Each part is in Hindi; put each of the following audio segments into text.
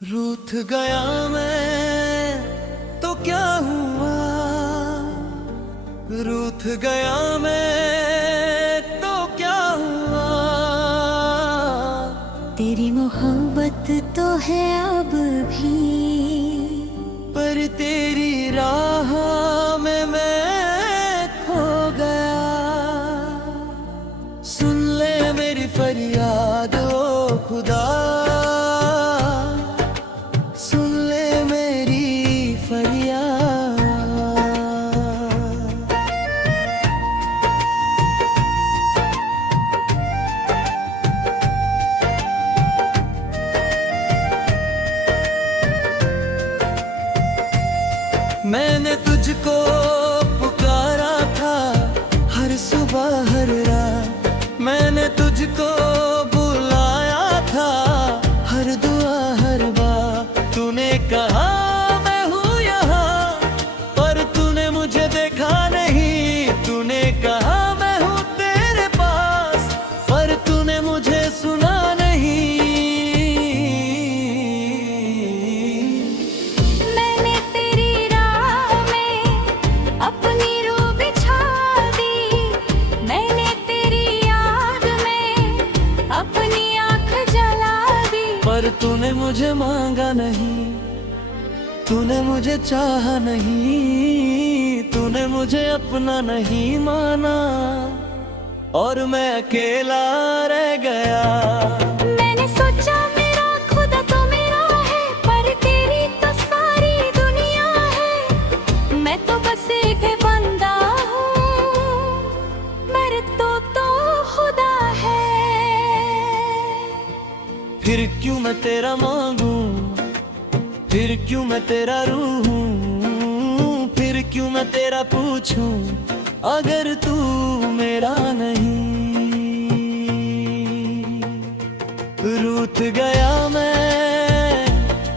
रूठ गया मैं तो क्या हुआ, रूठ गया मैं तो क्या हुआ। तेरी मोहब्बत तो है अब भी, पर तेरी राह में मैं खो गया। सुन ले मेरी फरियाद ओ खुदा, सुन ले मेरी फरियाद। मैंने तुझको पुकारा था हर सुबह हर रात, मैंने तुझको बुलाया था हर दुआ हर बार। तूने कहा मैं हूँ यहाँ, पर तूने मुझे देखा नहीं। तूने कहा मैं हूँ तेरे पास, पर तूने मुझे सुना नहीं। मैंने तेरी राह में अपनी रूह बिछा दी, मैंने तेरी याद में अपनी आँख जला दी। पर तूने मुझे मांगा नहीं, तूने मुझे चाहा नहीं, तूने मुझे अपना नहीं माना, और मैं अकेला रह गया। मैंने सोचा मेरा खुदा तो मेरा है, पर तेरी तो सारी दुनिया है। मैं तो बस एक बंदा हूँ, पर तो खुदा है। फिर क्यों मैं तेरा मांगूं, फिर क्यों मैं तेरा रूहूं, फिर क्यों मैं तेरा पूछूं, अगर तू मेरा नहीं। रूठ गया मैं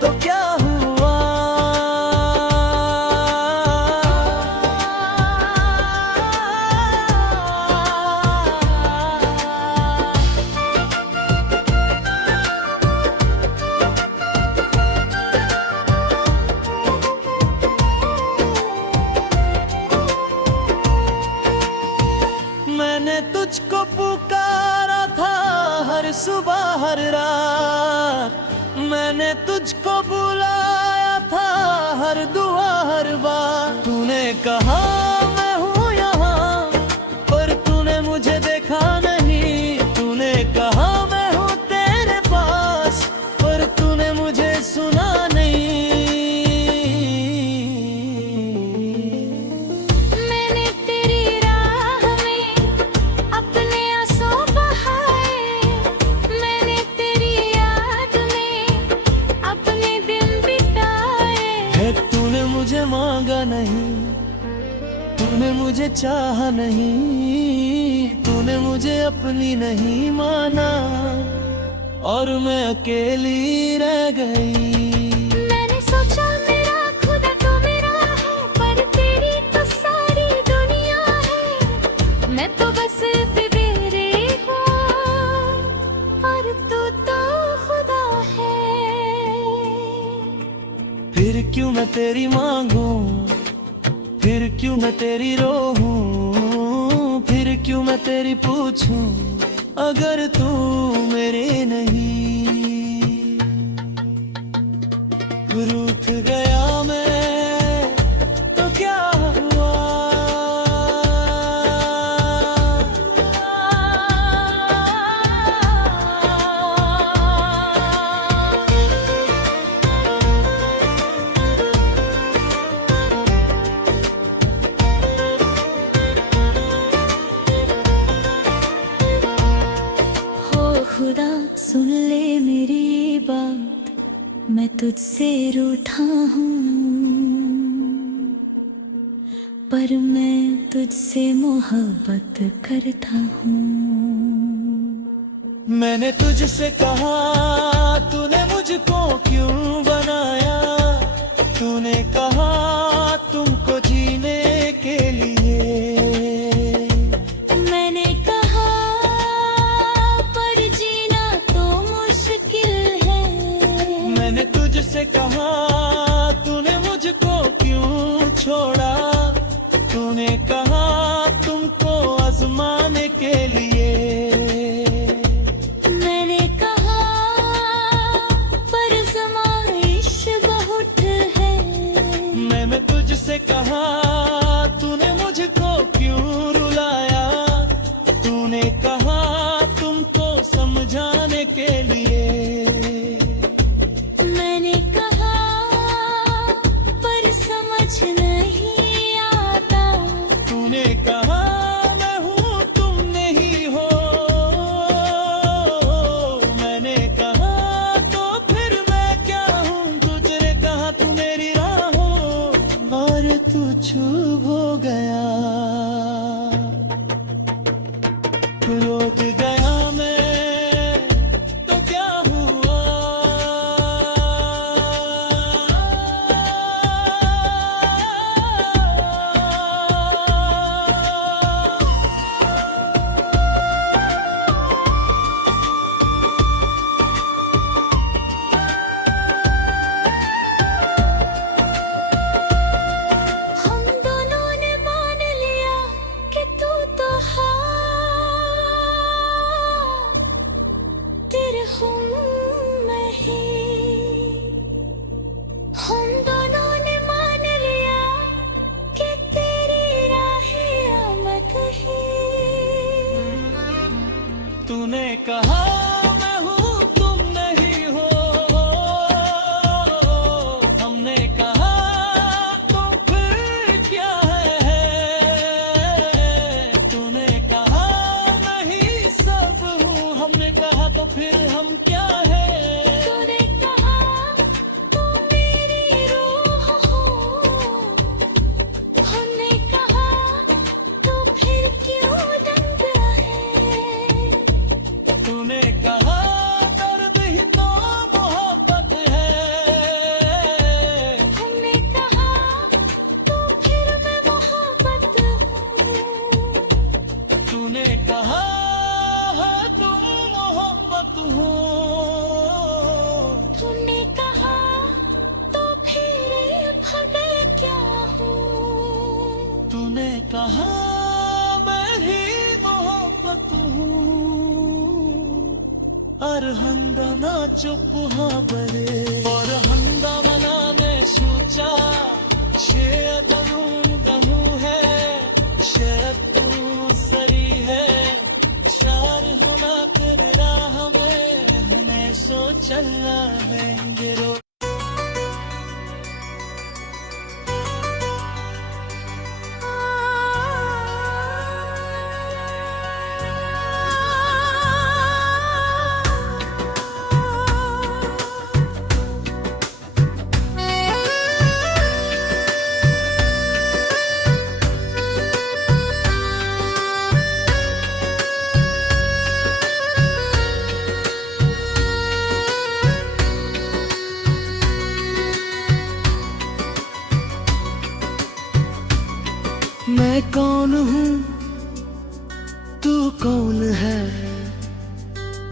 तो क्या हुआ। मैंने तुझको पुकारा था हर सुबह हर रात, मैंने तुझको बुलाया था हर दुआ हर बार। तूने कहा मैं हूँ यहाँ, पर तूने मुझे देखा नहीं। तूने कहा मैं हूँ तेरे पास, पर तूने मुझे सुना नहीं। मैंने तेरी राह में अपने आंसू बहाए, मैंने तेरी याद में अपने दिन बिताए। है तूने मुझे मांगा नहीं, तूने मुझे चाहा नहीं, तूने मुझे अपनी नहीं माना, और मैं अकेली रह गई। मैंने सोचा मेरा खुदा तो मेरा है, पर तेरी तो सारी दुनिया है। मैं तो बस बेबेरे हूँ, और तू तो खुदा है। फिर क्यों मैं तेरी मांगूं, फिर क्यों मैं तेरी रोहूं, फिर क्यों मैं तेरी पूछूं, अगर तू मेरे नहीं। रूठ गया मैं तो क्या हुआ। हो खुदा सुन ले मेरी बात, मैं तुझसे रूठा हूँ, पर मैं तुझसे मोहब्बत करता हूँ। मैंने तुझसे कहा तूने मुझको क्यों बनाया। तूने कहा तुमको जीने के लिए। मैंने कहा पर जीना तो मुश्किल है। मैंने तुझ तुझसे कहा तूने मुझको क्यों छोड़ा, तूने कहा तुमको आजमाने के लिए। मैंने कहा पर ज़माइश बहुत है। मैंने तुझसे कहा तूने मुझको क्यों रुलाया, तूने कहा तुमको समझाने के लिए। मैंने कहा पर समझ नहीं आता। तूने कहा मैं हूँ तुम नहीं हो, मैंने कहा तो फिर मैं क्या हूँ। तुझने कहा तू मेरी राह हो और तू चुप हो गया। रोक गया मैं तो क्या हुआ, हम दोनों ने मान लिया कि तू तो तेरे हम नहीं। हम दोनों ने मान लिया कि तेरी राहें आमद ही। तूने कहा मैं हूँ तुम नहीं हो, हमने कहा तो फिर क्या है। तूने कहा मैं ही सब हूँ, हमने कहा तो फिर हम क्या है। तूने कहा तू मेरी रूह हो, हमने कहा तो फिर क्यों दंग है। तूने कहा दर्द ही तो मोहब्बत है, हमने कहा तो फिर मैं मोहब्बत हूँ। तूने कहा है तुम मोहब्बत हो। तूने कहा तो फिर भगे क्या हूँ। तूने कहा मैं ही मोहब्बत हूँ। और हंगामा चुप हाँ बरे और हंगामा ने सोचा शायद गहू है, शायद तू सरी है, शार होना तेरे राह में हमें सोचना है। रो मैं कौन हूँ तू कौन है,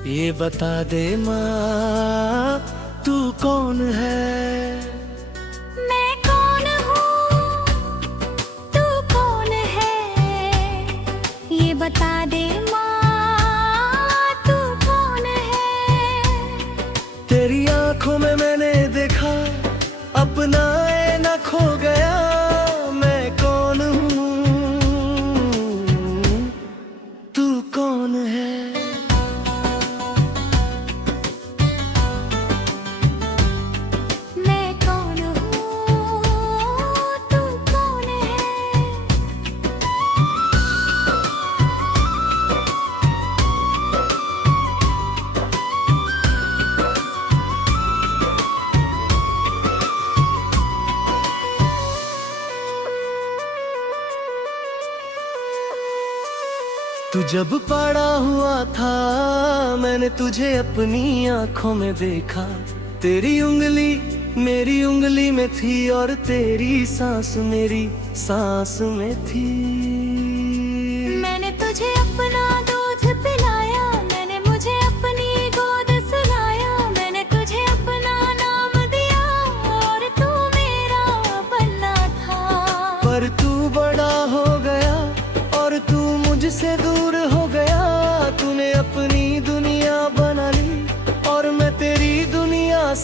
ये बता दे माँ तू कौन है। मैं कौन हूँ तू कौन है, ये बता दे माँ तू कौन है। तेरी आंखों में मैंने देखा अपना ऐना खो गया। मैं कौन हूँ तू कौन है। मैं कौन हूँ तू कौन है। तू जब पड़ा हुआ था मैंने तुझे अपनी आंखों में देखा। तेरी उंगली मेरी उंगली में थी और तेरी सांस मेरी सांस में थी। मैंने तुझे अपना दूध पिलाया, मैंने मुझे अपनी गोद सुलाया, मैंने तुझे अपना नाम दिया।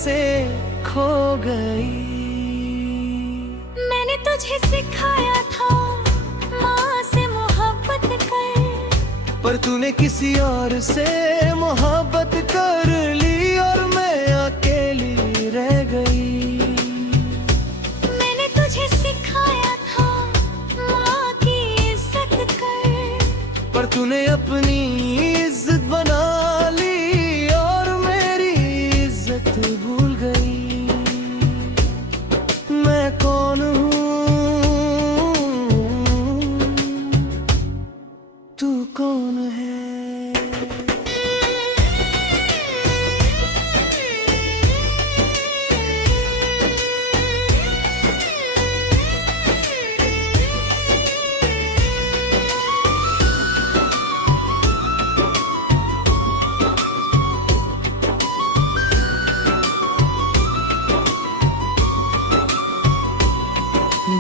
से खो गई। मैंने तुझे सिखाया था माँ से मोहब्बत कर, पर तूने किसी और से मोहब्बत कर ली और मैं अकेली रह गई। मैंने तुझे सिखाया था माँ की इज्जत कर, पर तूने अपनी इज्जत बना ली और मेरी इज्जत भूल गई। मैं कौन हूँ, तू कौन है?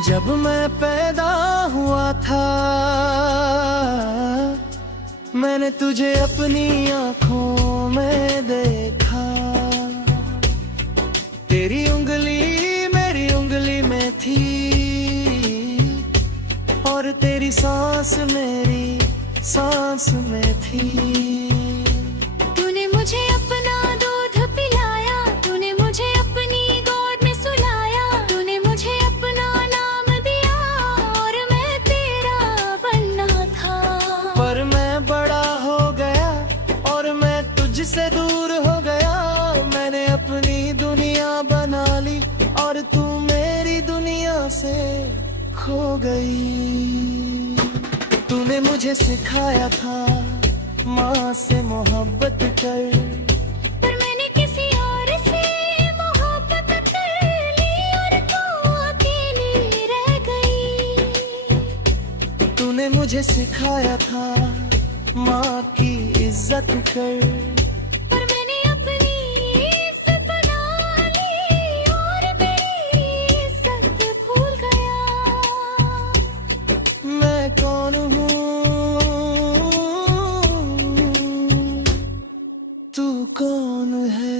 जब मैं पैदा हुआ था मैंने तुझे अपनी आंखों में देखा। तेरी उंगली मेरी उंगली में थी और तेरी सांस मेरी सांस में थी। तूने मुझे अपना दूध पिलाया, तूने मुझे अपनी गोद में सुलाया, तूने मुझे अपना नाम दिया और मैं तेरा बनना था। पर मैं बड़ा हो गया और मैं तुझसे दूर हो गया। मैंने अपनी दुनिया बना ली और तू मेरी दुनिया से खो गई। तूने मुझे सिखाया था माँ से मोहब्बत कर, पर मैंने किसी और से मोहब्बत कर ली और तू अकेली रह गई। तूने मुझे सिखाया था माँ की इज्जत कर, पर मैंने अपनी इज्जत बना ली और मेरी इज्जत भूल गया। मैं कौन हूँ, तू कौन है?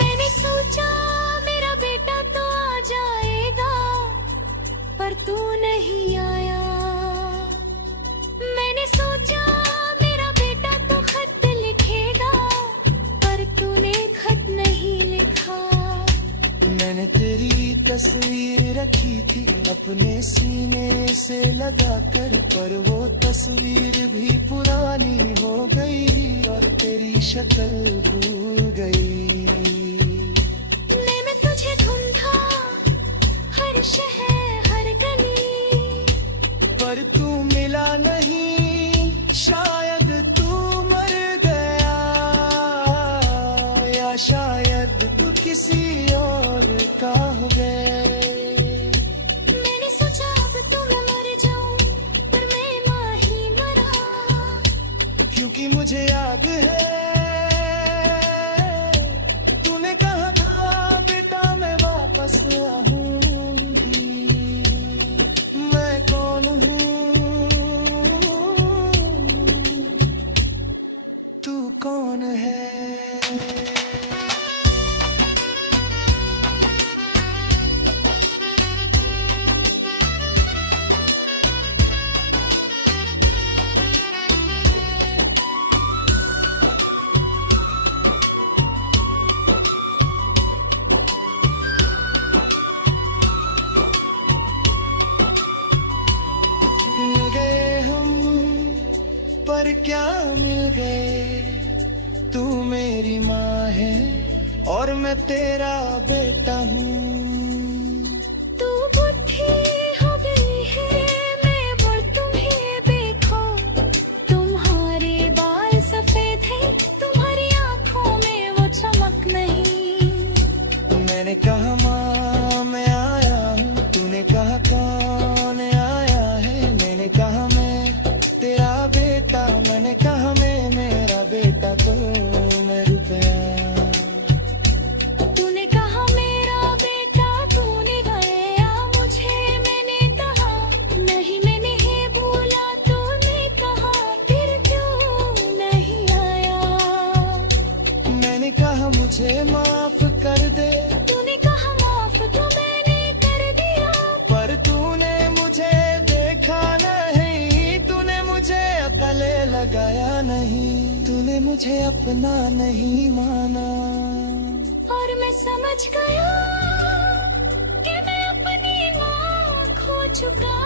मैंने सोचा मेरा बेटा तो आ जाएगा, पर तू नहीं आया। मैंने सोचा मेरा बेटा तो खत लिखेगा, पर तूने खत नहीं लिखा। मैंने तेरी तस्वीर रखी थी अपने सीने से लगाकर, पर वो तस्वीर भी पुरानी हो गई और तेरी शक्ल भूल गई। मैं तुझे ढूंढा हर शहर हर गली, पर तू मिला नहीं, शायद तू मर गया या शायद तू किसी और का हो गया। मैंने सोचा अब तो मैं मर जाऊं, पर मैं माँ ही मरा। क्योंकि मुझे याद है तूने कहा था बेटा मैं वापस आऊंगी। मैं कौन हूँ, तू कौन है? मिल गए हम पर क्या मिल गए, तू मेरी माँ है और मैं तेरा बेटा हूँ। तू बुढ़ी हो गई है, मैं बुढ़ तुम्हें देखो। तुम्हारे बाल सफेद हैं, तुम्हारी आंखों में वो चमक नहीं। मैंने कहा माँ मैं आया हूँ, तूने कहा कौन आया है? मैंने कहा लगाया नहीं, तूने मुझे अपना नहीं माना। और मैं समझ गया कि मैं अपनी माँ खो चुका